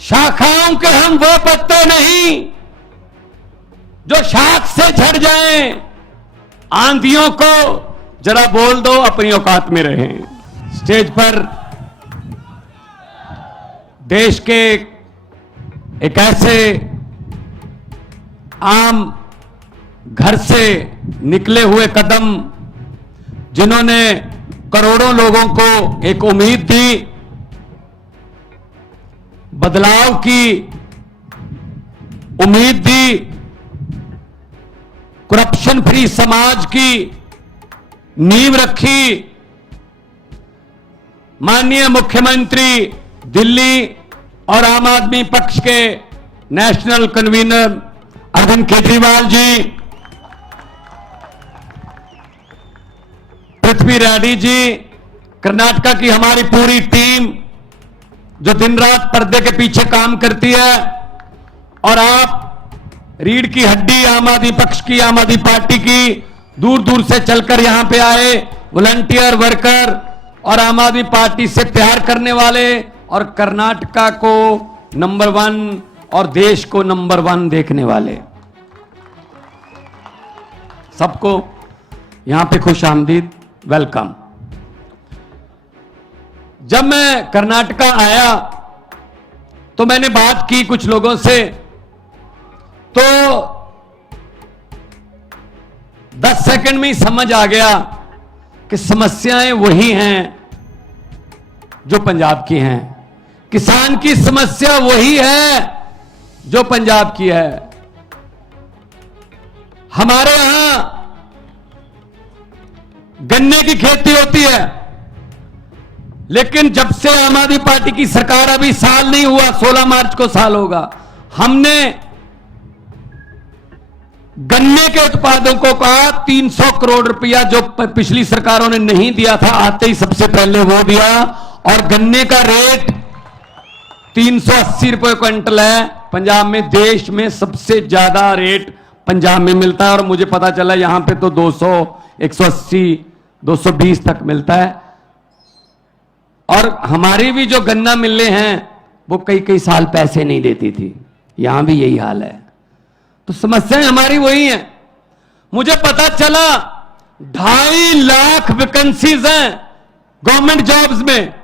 शाखाओं के हम वो पत्ते नहीं जो शाख से झड़ जाएं। आंधियों को जरा बोल दो अपनी औकात में रहें। स्टेज पर देश के एक ऐसे आम घर से निकले हुए कदम जिन्होंने करोड़ों लोगों को एक उम्मीद दी, बदलाव की उम्मीद दी, करप्शन फ्री समाज की नींव रखी। माननीय मुख्यमंत्री दिल्ली और आम आदमी पक्ष के नेशनल कन्वीनर अरविंद केजरीवाल जी, पृथ्वी रेड्डी जी, कर्नाटका की हमारी पूरी टीम जो दिन रात पर्दे के पीछे काम करती है, और आप रीढ़ की हड्डी आम आदमी पक्ष की, आम आदमी पार्टी की, दूर दूर से चलकर यहां पे आए वॉलंटियर वर्कर और आम आदमी पार्टी से प्यार करने वाले और कर्नाटका को नंबर 1 और देश को नंबर 1 देखने वाले, सबको यहां पे खुश आमदीद, वेलकम। जब मैं कर्नाटका आया तो मैंने बात की कुछ लोगों से, तो 10 सेकंड में ही समझ आ गया कि समस्याएं वही हैं जो पंजाब की हैं। किसान की समस्या वही है जो पंजाब की है। हमारे यहां गन्ने की खेती होती है, लेकिन जब से आम आदमी पार्टी की सरकार, अभी साल नहीं हुआ, 16 मार्च को साल होगा, हमने गन्ने के उत्पादकों का 300 करोड़ रुपया जो पिछली सरकारों ने नहीं दिया था, आते ही सबसे पहले वो दिया, और गन्ने का रेट 380 रुपए क्विंटल है। पंजाब में, देश में सबसे ज्यादा रेट पंजाब में मिलता है, और मुझे पता चला यहां पे तो 200, 180, 220 तक मिलता है। और हमारी भी जो गन्ना मिलें हैं वो कई कई साल पैसे नहीं देती थी, यहां भी यही हाल है। तो समस्याएं हमारी वही हैं। मुझे पता चला 2.5 लाख वैकेंसीज हैं गवर्नमेंट जॉब्स में,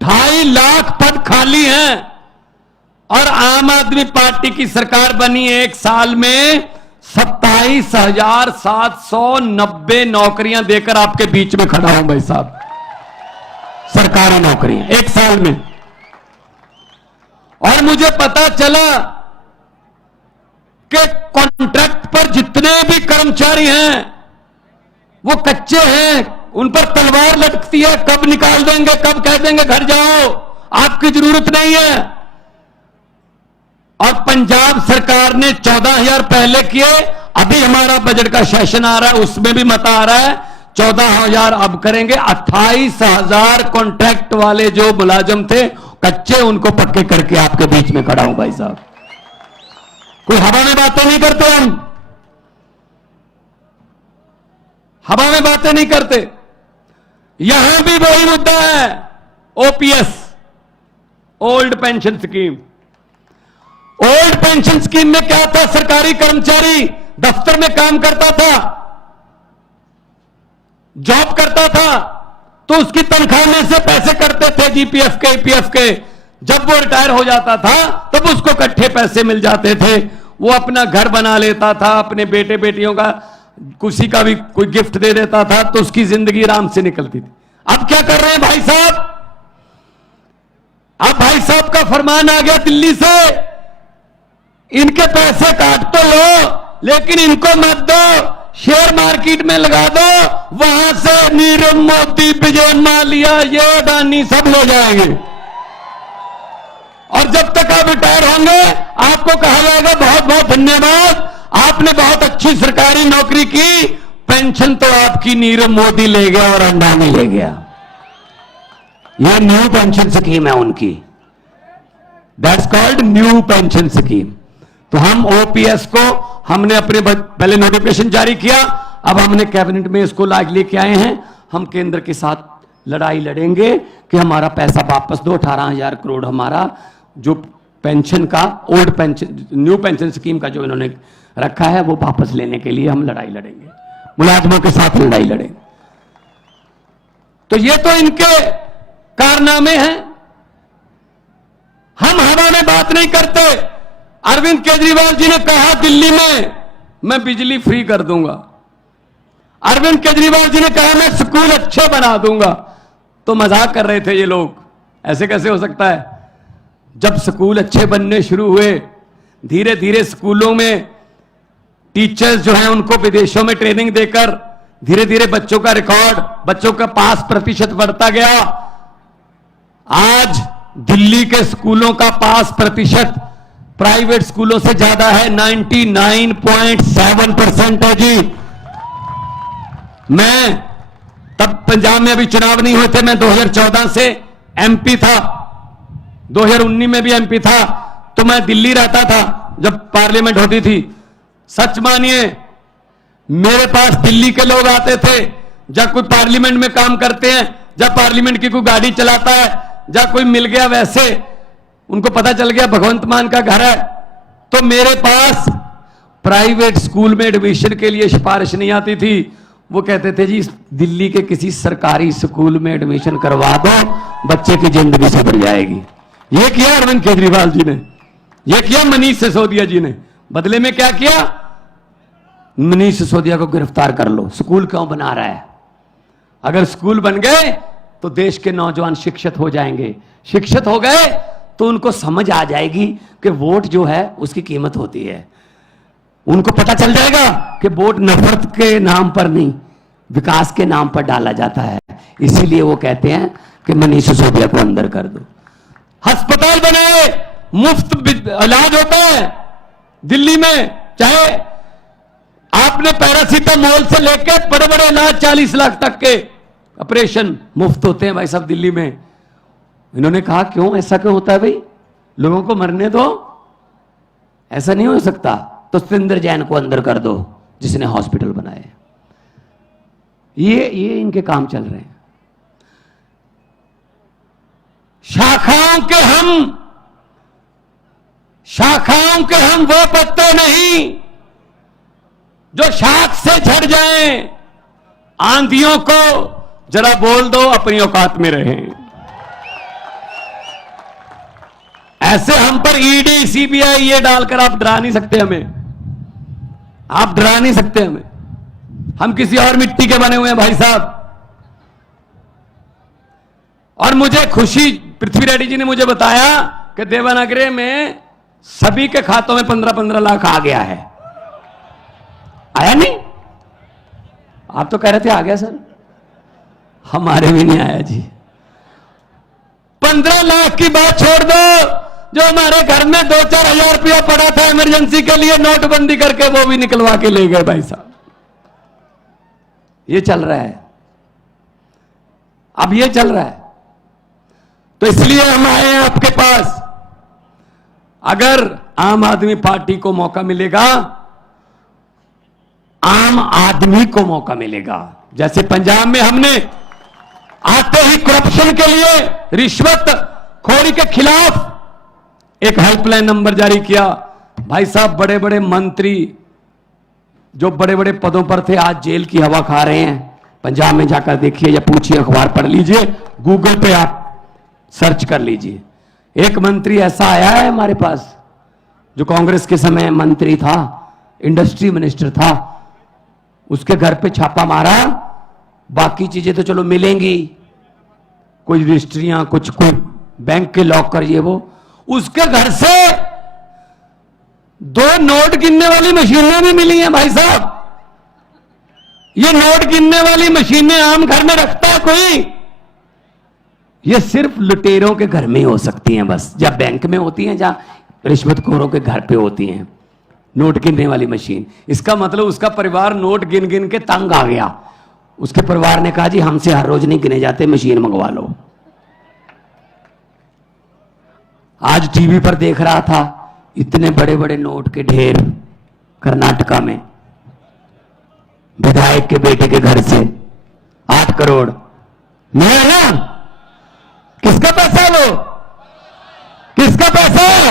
2.5 लाख पद खाली हैं, और आम आदमी पार्टी की सरकार बनी 1 साल में 27,790 नौकरियां देकर आपके बीच में खड़ा हूं भाई साहब, सरकारी नौकरियां 1 साल में। और मुझे पता चला कि कॉन्ट्रैक्ट पर जितने भी कर्मचारी हैं वो कच्चे हैं, उन पर तलवार लटकती है, कब निकाल देंगे, कब कह देंगे घर जाओ, आपकी जरूरत नहीं है। और पंजाब सरकार ने 14,000 पहले किए, अभी हमारा बजट का सेशन आ रहा है, उसमें भी मता आ रहा है 14,000 अब करेंगे। 28,000 कॉन्ट्रैक्ट वाले जो मुलाजिम थे कच्चे, उनको पक्के करके आपके बीच में खड़ा हूं भाई साहब। कोई हवा में बातें नहीं करते, हम हवा में बातें नहीं करते। यहां भी वही मुद्दा है, OPS, old pension scheme. Old pension scheme में क्या था, सरकारी कर्मचारी दफ्तर में काम करता था, जॉब करता था, तो उसकी तनख्वाह में से पैसे करते थे जीपीएफ के, ईपीएफ के। जब वो रिटायर हो जाता था तब उसको इकट्ठे पैसे मिल जाते थे, वो अपना घर बना लेता था, अपने बेटे बेटियों का किसी का भी कोई गिफ्ट दे देता था, तो उसकी जिंदगी आराम से निकलती थी। अब क्या कर रहे हैं भाई साहब, अब भाई साहब का फरमान आ गया दिल्ली से, इनके पैसे काट तो लो लेकिन इनको मत दो, शेयर मार्केट में लगा दो, वहां से नीरव मोदी, विजय माल्या, ये अडानी सब ले जाएंगे, और जब तक आप रिटायर होंगे आपको कहा जाएगा बहुत बहुत धन्यवाद, आपने बहुत अच्छी सरकारी नौकरी की, पेंशन तो आपकी नीरव मोदी ले गया और अडानी ले गया। यह न्यू पेंशन स्कीम है उनकी, that's called new pension scheme. तो हम ओपीएस को हमने अपने पहले नोटिफिकेशन जारी किया, अब हमने कैबिनेट में इसको लेके आए हैं, हम केंद्र के साथ लड़ाई लड़ेंगे कि हमारा पैसा वापस दो। 18,000 करोड़ हमारा जो पेंशन का, old pension, new pension scheme का जो इन्होंने रखा है, वो वापस लेने के लिए हम लड़ाई लड़ेंगे, मुलाजमों के साथ लड़ाई लड़ेंगे। तो ये तो इनके कारनामे हैं। हम हवा में बात नहीं करते। अरविंद केजरीवाल जी ने कहा दिल्ली में मैं बिजली फ्री कर दूंगा। अरविंद केजरीवाल जी ने कहा मैं स्कूल अच्छे बना दूंगा। तो मजाक कर रहे थे ये लोग, ऐसे कैसे हो सकता है? जब स्कूल अच्छे बनने शुरू हुए, धीरे धीरे स्कूलों में टीचर्स जो हैं उनको विदेशों में ट्रेनिंग देकर धीरे धीरे बच्चों का रिकॉर्ड, बच्चों का पास प्रतिशत बढ़ता गया। आज दिल्ली के स्कूलों का पास प्रतिशत प्राइवेट स्कूलों से ज्यादा है, 99.7% है जी। मैं तब पंजाब में अभी चुनाव नहीं हुए थे, मैं 2014 से एमपी था, 2019 में भी एमपी था, तो मैं दिल्ली रहता था जब पार्लियामेंट होती थी। सच मानिए, मेरे पास दिल्ली के लोग आते थे, जब कोई पार्लियामेंट में काम करते हैं, जब पार्लियामेंट की कोई गाड़ी चलाता है, जब कोई मिल गया, वैसे उनको पता चल गया भगवंत मान का घर है, तो मेरे पास प्राइवेट स्कूल में एडमिशन के लिए सिफारिश नहीं आती थी। वो कहते थे जी दिल्ली के किसी सरकारी स्कूल में एडमिशन करवा दो, बच्चे की जिंदगी सुधर जाएगी। ये किया अरविंद केजरीवाल जी ने, ये किया मनीष सिसोदिया जी ने। बदले में क्या किया? मनीष सिसोदिया को गिरफ्तार कर लो। स्कूल क्यों बना रहा है? अगर स्कूल बन गए तो देश के नौजवान शिक्षित हो जाएंगे। शिक्षित हो गए तो उनको समझ आ जाएगी कि वोट जो है उसकी कीमत होती है। उनको पता चल जाएगा कि वोट नफरत के नाम पर नहीं, विकास के नाम पर डाला जाता है। इसीलिए वो कहते हैं कि मनीष सिसोदिया को अंदर कर दो। अस्पताल बनाए, मुफ्त इलाज होता है दिल्ली में। चाहे आपने पैरासीटामोल से लेकर बड़े बड़े इलाज 40 लाख तक के ऑपरेशन मुफ्त होते हैं भाई साहब दिल्ली में। इन्होंने कहा क्यों, ऐसा क्यों होता है भाई? लोगों को मरने दो, ऐसा नहीं हो सकता। तो सुरेंद्र जैन को अंदर कर दो जिसने हॉस्पिटल बनाए। ये इनके काम चल रहे हैं। शाखाओं के हम वो पत्ते नहीं जो शाख से झड़ जाएं। आंधियों को जरा बोल दो अपनी औकात में रहें। ऐसे हम पर ईडी सीबीआई ये डालकर आप डरा नहीं सकते हमें, आप डरा नहीं सकते हमें। हम किसी और मिट्टी के बने हुए हैं भाई साहब। और मुझे खुशी, पृथ्वी रेड्डी जी ने मुझे बताया कि देवनागरी में सभी के खातों में 15-15 लाख आ गया है। आया नहीं? आप तो कह रहे थे आ गया सर, हमारे भी नहीं आया जी। 15 लाख की बात छोड़ दो, जो हमारे घर में 2-4 हजार रुपया पड़ा था इमरजेंसी के लिए नोटबंदी करके, वो भी निकलवा के ले गए भाई साहब। ये चल रहा है, अब ये चल रहा है। तो इसलिए हम आए हैं आपके पास। अगर आम आदमी पार्टी को मौका मिलेगा, आम आदमी को मौका मिलेगा। जैसे पंजाब में हमने आते ही करप्शन के लिए, रिश्वत खोरी के खिलाफ एक हेल्पलाइन नंबर जारी किया। भाई साहब, बड़े बड़े मंत्री जो बड़े बड़े पदों पर थे आज जेल की हवा खा रहे हैं। पंजाब में जाकर देखिए या पूछिए, अखबार पढ़ लीजिए, गूगल पे आप सर्च कर लीजिए। एक मंत्री ऐसा आया है हमारे पास जो कांग्रेस के समय मंत्री था, इंडस्ट्री मिनिस्टर था, उसके घर पे छापा मारा। बाकी चीजें तो चलो मिलेंगी, कोई रजिस्ट्रियां, कुछ कोई बैंक के लॉकर, ये वो। उसके घर से 2 नोट गिनने वाली मशीनें भी मिली हैं भाई साहब। ये नोट गिनने वाली मशीनें आम घर में रखता है कोई? ये सिर्फ लुटेरों के घर में ही हो सकती हैं बस, या बैंक में होती हैं, या रिश्वतखोरों के घर पे होती हैं नोट गिनने वाली मशीन। इसका मतलब उसका परिवार नोट गिन गिन के तंग आ गया। उसके परिवार ने कहा जी हमसे हर रोज नहीं गिने जाते, मशीन मंगवा लो। आज टीवी पर देख रहा था, इतने बड़े बड़े नोट के ढेर कर्नाटका में, विधायक के बेटे के घर से 8 करोड़, मैं है ना? किसका पैसा है वो? किसका पैसा है?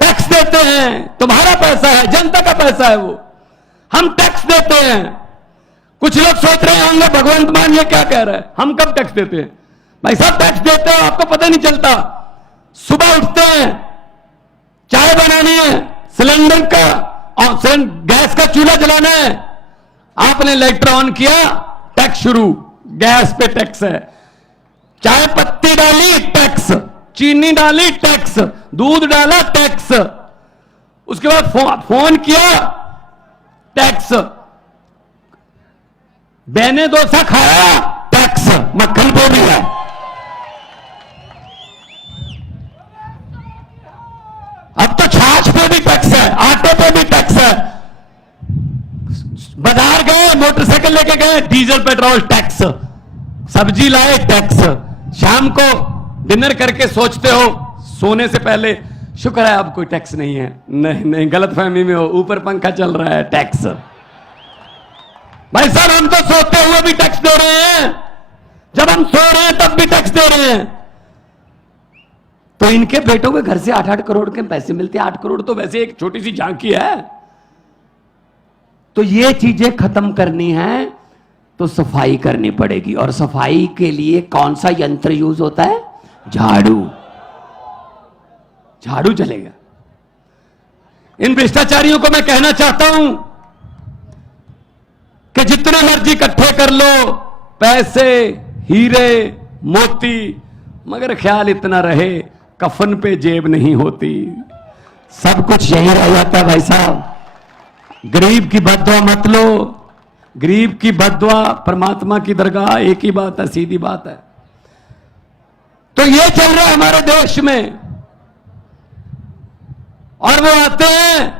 टैक्स देते हैं, तुम्हारा पैसा है, जनता का पैसा है वो। हम टैक्स देते हैं। कुछ लोग सोच रहे होंगे भगवंत मान ये क्या कह रहा है, हम कब टैक्स देते हैं? भाई साहब टैक्स देते हो, आपको पता नहीं चलता। सुबह उठते हैं, चाय बनानी है, सिलेंडर का गैस का चूल्हा जलाना है, आपने लाइटर ऑन किया, टैक्स शुरू। गैस पे टैक्स है, चाय पत्ती डाली टैक्स, चीनी डाली टैक्स, दूध डाला टैक्स, उसके बाद फोन किया टैक्स, बेने डोसा खाया टैक्स, मक्खन पे भी है। अब तो छाछ पे भी टैक्स है, आटे पे भी टैक्स है। बाजार गए, मोटरसाइकिल लेके गए, डीजल पेट्रोल टैक्स, सब्जी लाए टैक्स, शाम को डिनर करके सोचते हो सोने से पहले शुक्र है अब कोई टैक्स नहीं है। नहीं नहीं, गलतफहमी में हो, ऊपर पंखा चल रहा है, टैक्स। भाई साहब हम तो सोते हुए भी टैक्स दे रहे हैं, जब हम सो रहे हैं तब भी टैक्स दे रहे हैं। तो इनके बेटों के घर से 8-8 करोड़ के पैसे मिलते हैं। 8 करोड़ तो वैसे एक छोटी सी झांकी है। तो ये चीजें खत्म करनी है तो सफाई करनी पड़ेगी। और सफाई के लिए कौन सा यंत्र यूज होता है? झाड़ू। झाड़ू चलेगा। इन भ्रष्टाचारियों को मैं कहना चाहता हूं कि जितने मर्जी इकट्ठे कर लो पैसे, हीरे, मोती, मगर ख्याल इतना रहे कफन पे जेब नहीं होती। सब कुछ यही रह जाता है भाई साहब। गरीब की बद्दुआ मत लो। गरीब की बद्दुआ परमात्मा की दरगाह, एक ही बात है, सीधी बात है। तो ये चल रहा है हमारे देश में। और वो आते हैं,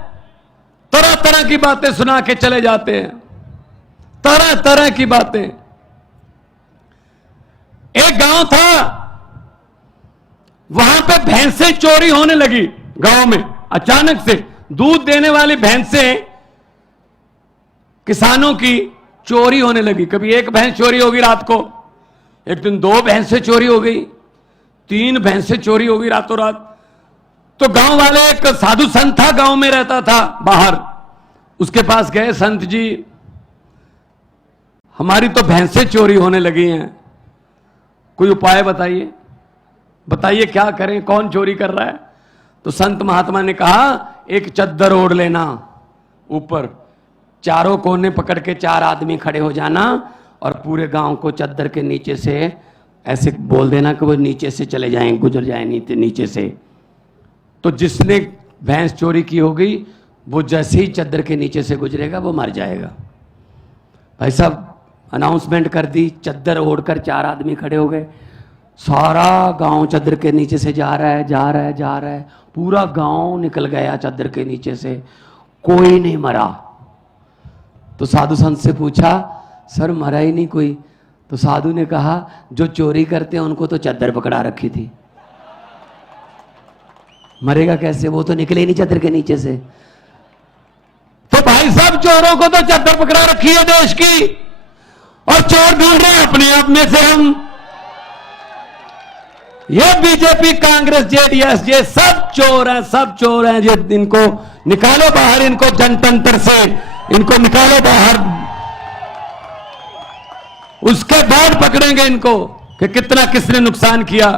तरह तरह की बातें सुना के चले जाते हैं, तरह तरह की बातें। एक गांव था, वहां पे भैंसें चोरी होने लगी। गांव में अचानक से दूध देने वाली भैंसें किसानों की चोरी होने लगी। कभी एक भैंस चोरी होगी रात को, एक दिन 2 भैंसें चोरी हो गई, 3 भैंसें चोरी हो गई रातों रात। तो गांव वाले, एक साधु संत था, गांव में रहता था बाहर, उसके पास गए, संत जी हमारी तो भैंसें चोरी होने लगी हैं, कोई उपाय बताइए, बताइए क्या करें, कौन चोरी कर रहा है। तो संत महात्मा ने कहा एक चद्दर ओढ़ लेना ऊपर, चारों कोने पकड़ के 4 आदमी खड़े हो जाना और पूरे गांव को चद्दर के नीचे से ऐसे बोल देना कि वो नीचे से चले जाएं, गुजर जाए नीचे से। तो जिसने भैंस चोरी की होगी वो जैसे ही चद्दर के नीचे से गुजरेगा वो मर जाएगा। भाई साहब अनाउंसमेंट कर दी, चद्दर ओढ़कर 4 आदमी खड़े हो गए। सारा गांव चद्दर के नीचे से जा रहा है, जा रहा है, जा रहा है, पूरा गांव निकल गया चद्दर के नीचे से, कोई नहीं मरा। तो साधु संत से पूछा, सर मरा ही नहीं कोई? तो साधु ने कहा जो चोरी करते हैं उनको तो चद्दर पकड़ा रखी थी, मरेगा कैसे? वो तो निकले ही नहीं चद्दर के नीचे से। तो भाई साहब चोरों को तो चद्दर पकड़ा रखी है देश की, और चोर ढूंढ रहे हैं अपने आप में से हम। ये बीजेपी, कांग्रेस, जेडीएस, ये सब चोर हैं, सब चोर हैं। ये इनको निकालो बाहर, इनको जनतंत्र से इनको निकालो बाहर, उसके बाद पकड़ेंगे इनको कि कितना किसने नुकसान किया।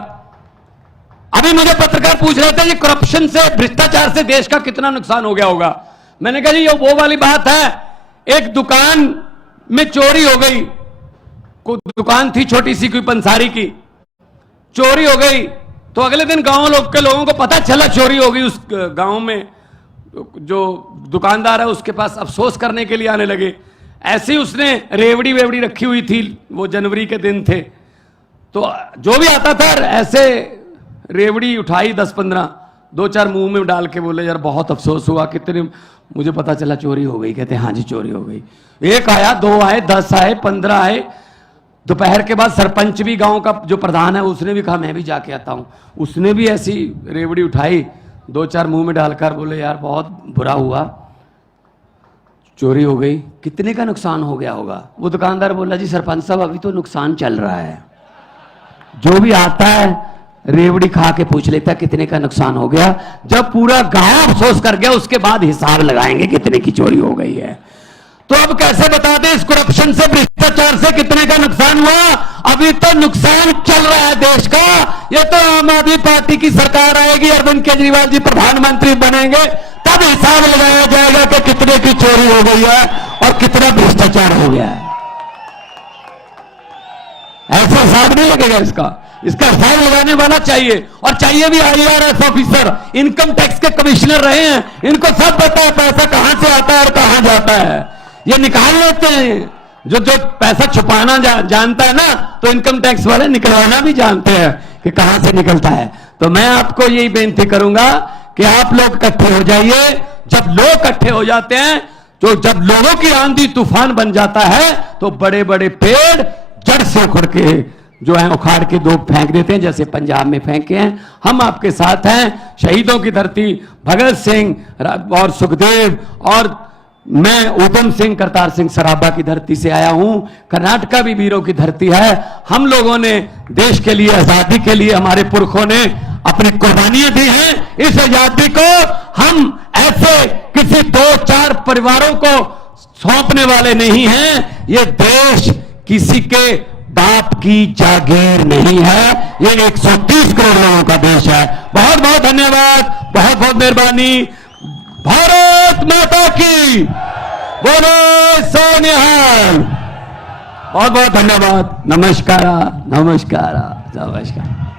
अभी मुझे पत्रकार पूछ रहे थे ये करप्शन से, भ्रष्टाचार से देश का कितना नुकसान हो गया होगा। मैंने कहा जी ये वो वाली बात है, एक दुकान में चोरी हो गई, कोई दुकान थी छोटी सी कोई पंसारी की, चोरी हो गई। तो अगले दिन गांव के लोगों को पता चला चोरी हो गई। उस गांव में जो दुकानदार है उसके पास अफसोस करने के लिए आने लगे। ऐसे ही उसने रेवड़ी वेवड़ी रखी हुई थी, वो जनवरी के दिन थे, तो जो भी आता था ऐसे रेवड़ी उठाई 10-15, 2-4 मुंह में डाल के बोले यार बहुत अफसोस हुआ, कितने मुझे पता चला चोरी हो गई। कहते हाँ जी चोरी हो गई। 1 आया, 2 आए, 10 आए, 15 आए। दोपहर के बाद सरपंच भी, गांव का जो प्रधान है, उसने भी कहा मैं भी जाके आता हूं। उसने भी ऐसी रेवड़ी उठाई, 2-4 मुंह में डालकर बोले यार बहुत बुरा हुआ, चोरी हो गई, कितने का नुकसान हो गया होगा? वो दुकानदार बोला जी सरपंच साहब अभी तो नुकसान चल रहा है। जो भी आता है रेवड़ी खा के पूछ लेता कितने का नुकसान हो गया। जब पूरा गांव अफसोस कर गया उसके बाद हिसाब लगाएंगे कितने की चोरी हो गई है। तो अब कैसे बता दें इस करप्शन से, भ्रष्टाचार से कितने का नुकसान हुआ? अभी तो नुकसान चल रहा है देश का। ये तो आम आदमी पार्टी की सरकार आएगी, अरविंद केजरीवाल जी प्रधानमंत्री बनेंगे, तब हिसाब लगाया जाएगा कि कितने की चोरी हो गई है और कितना भ्रष्टाचार हो गया है। ऐसा हिसाब नहीं लगेगा इसका हिसाब लगाने वाला चाहिए, और चाहिए भी IRS ऑफिसर, इनकम टैक्स के कमिश्नर रहे हैं, इनको सब पता है पैसा कहां से आता है और कहां जाता है। ये निकाल लेते हैं। जो पैसा छुपाना जानता है ना, तो इनकम टैक्स वाले निकलवाना भी जानते हैं कि कहां से निकलता है। तो मैं आपको यही बेनती करूंगा कि आप लोग इकट्ठे हो जाइए। जब लोग इकट्ठे हो जाते हैं, तो जब लोगों की आंधी तूफान बन जाता है, तो बड़े बड़े पेड़ जड़ से उखड़ के जो है उखाड़ के दो फेंक देते हैं, जैसे पंजाब में फेंके हैं। हम आपके साथ हैं। शहीदों की धरती भगत सिंह और सुखदेव, और मैं उधम सिंह करतार सिंह सराबा की धरती से आया हूं। कर्नाटका भी वीरों की धरती है। हम लोगों ने देश के लिए, आजादी के लिए हमारे पुरखों ने अपनी कुर्बानियां दी हैं। इस आजादी को हम ऐसे किसी 2-4 परिवारों को सौंपने वाले नहीं हैं। ये देश किसी के बाप की जागीर नहीं है, ये 130 करोड़ लोगों का देश है। बहुत बहुत धन्यवाद, बहुत बहुत मेहरबानी। भारत माता की बोलो सोनिहाल। बहुत बहुत धन्यवाद। नमस्कार नमस्कार नमस्कार।